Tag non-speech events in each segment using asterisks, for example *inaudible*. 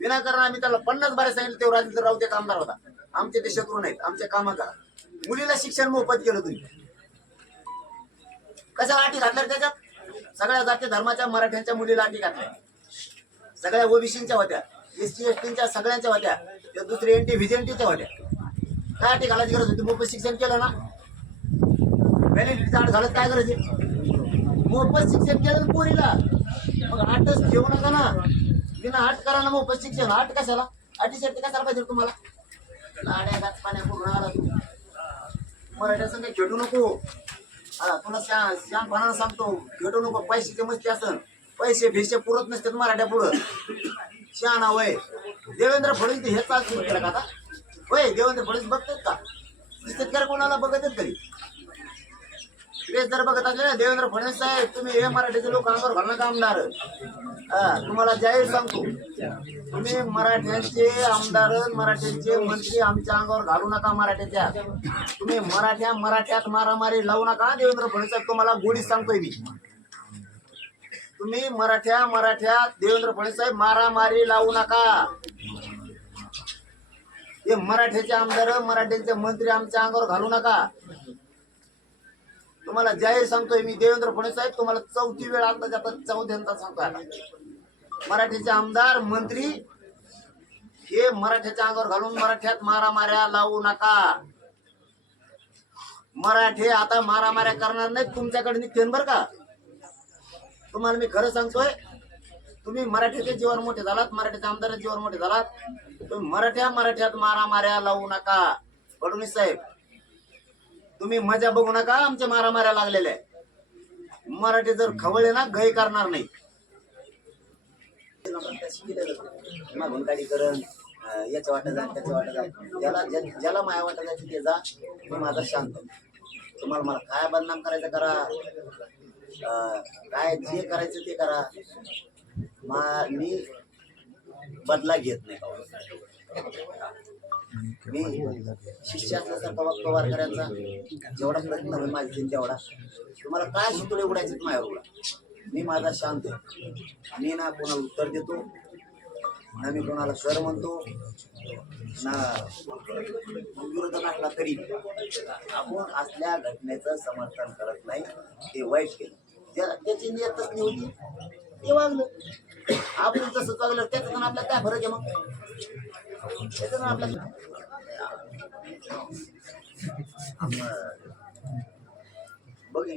विनाकारण आम्ही त्याला पन्नास बारे सांगितलं तेव्हा राजेंद्र राऊत एक आमदार होता. आमचे ते शत्रू नाहीत आमच्या कामं मुलीला शिक्षण मोफत केलं तुम्ही. कशा अटी घातल्या त्याच्यात? सगळ्या जाती धर्माच्या मराठ्यांच्या मुलीला अटी घातल्या. सगळ्या ओबीसीच्या होत्या एस टी एस सगळ्यांच्या होत्या त्या दुसऱ्या एनटी व्हिजेंटीच्या होत्या. काय अटी घालायची गरज होती? मोफत शिक्षण केलं ना? व्हॅलिडिटीचा कार्ड घालत काय गरज आहे? मोफत शिक्षण केलं पोरीला. मग आठच ठेवू नका ना. बिना आठ करा ना मोफत शिक्षण आठ कशाला? अटीसाठी कशाला पाहिजे तुम्हाला? लाड्या गात पाण्या करून आला तू. मराठ्या संघ खेळू नको. हा तुला श्या श्यामपणाला सांगतो खेळू नको. पैशाची मस्ती असन. पैसे भेसे पुरत नसतात मराठ्या पुढं. शहाणा वय. देवेंद्र फडणवीस हे आज सुरू केलं का आता. वय देवेंद्र फडणवीस बघतात का? दिसतात का कोणाला बघत आहेत तेच जर बघत असले ना देवेंद्र फडणवीस साहेब तुम्ही हे मराठीचे लोकांवर घालणं आमदार तुम्हाला जाहीर सांगतो. तुम्ही मराठ्यांचे आमदार मराठ्यांचे मंत्री आमच्या अंगावर घालू नका मराठ्याच्या. तुम्ही मराठ्या मराठ्यात मारामारी लावू नका. देवेंद्र फडणवीस साहेब तुम्हाला गोडी सांगतोय मी. तुम्ही मराठ्या मराठ्यात देवेंद्र फडणवीस साहेब मारामारी लावू नका. हे मराठ्याचे आमदार मराठ्यांचे मंत्री आमच्या अंगावर घालू नका. तुम्हाला जाहीर सांगतोय मी देवेंद्र फडणवीस साहेब तुम्हाला चौथी वेळ आता आता चौथ्यांदा सांगतोय आता. मराठीचे आमदार मंत्री हे मराठ्याच्या अंगावर घालून मराठ्यात मारामाऱ्या लावू नका. मराठे आता मारामाऱ्या करणार नाही तुमच्याकडे निघतेन बरं का? तुम्हाला मी खरं सांगतोय तुम्ही मराठीचे जीवन मोठे झालात मराठीच्या आमदाराचे जीवन मोठे झालात. तुम्ही मराठ्या मराठ्यात मारामाऱ्या लावू नका. फडणवीस साहेब तुम्ही मजा बघू नका आमच्या मारामाऱ्या लागलेल्या आहे. मराठी जर खवळले ना गय करणार नाही. मागून काही करण याच्या वाटा जा त्याच्या वाटत जा. ज्याला ज्याला माया वाटत जायचं ते जा मी माझा शांत. तुम्हाला मला काय बदनाम करायचं करा. अं, काय जे करायचं ते करा. मा मी बदला घेत नाही. मी शिष्य असल्यासारखा वागतो वारकऱ्यांचा जेवढा प्रयत्न होईल माझी तेवढा. तुम्हाला काय सुतळे उडायचे माझ्यावर उडा मी माझा शांत. मी ना कोणाला उत्तर देतो ना मी कोणाला कर म्हणतो ना विरोध नसला तरी. आपण असल्या घटनेचं समर्थन करत नाही ते वाईट केलं. त्याची नियतच नाही होती. ते वागलं. आपण तसं वागलं त्याच्यातून आपल्याला काय फरक आहे मग?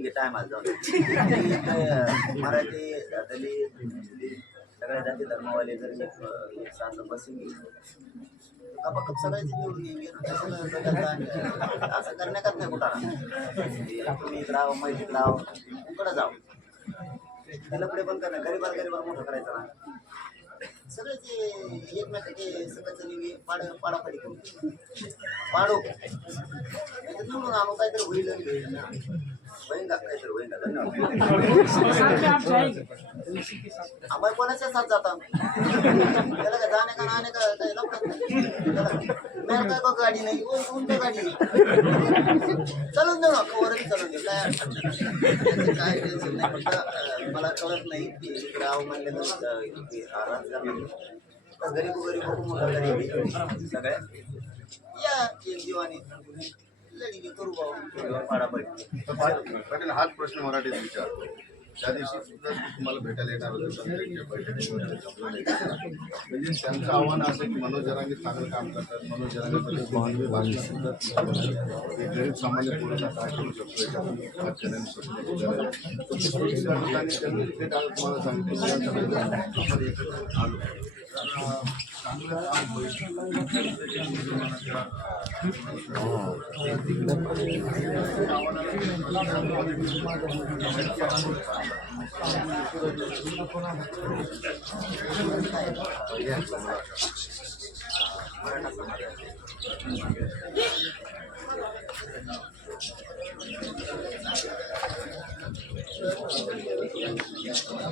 टाइम आज जाऊन. *laughs* मराठी दलित सगळ्या जाती धर्मावाले जर साथ बसून कपाकप सगळ्याचे निवडून येईल असं करण्याकच नाही कुठं तुम्ही इकडं माहिती राहा कुकडं जाऊ. त्याला पुढे पण करणं गरीबाला गरीबाला मोठं करायचं ना. सगळे एकमेकाचे सगळ्याचं पाड पाडापाडी करू पाडू. नाही तर निवडून काहीतरी होईल. आणि का काहीतरी आम्हाला कोणाच्या साथ जाता त्याला जाणे का नाणे का काही लपडत नाही. मॅन काय बघ गाडी नाही कोण गाडी चलून देऊ ना कवरही चलून देऊ काय अडचण काय टेन्शन नाही. फक्त मला कळत नाही की इकडे आव म्हणले अं, की गरीब गरीब खूप मोठा सगळ्या या एक जीवाने. पाटील हाच प्रश्न मराठीत विचारतो त्या दिवशी सुद्धा तुम्हाला भेटायला येणार होते म्हणजे त्यांचं आव्हान असं की मनोज जरांगे चांगलं काम करतात मनोज जरांगे भाषण करतात ते गरीब सामान्य पोरांना काय करू शकतो त्यांनी तुम्हाला सांगितलं आपण एकत्र आलो. ただい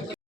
ま。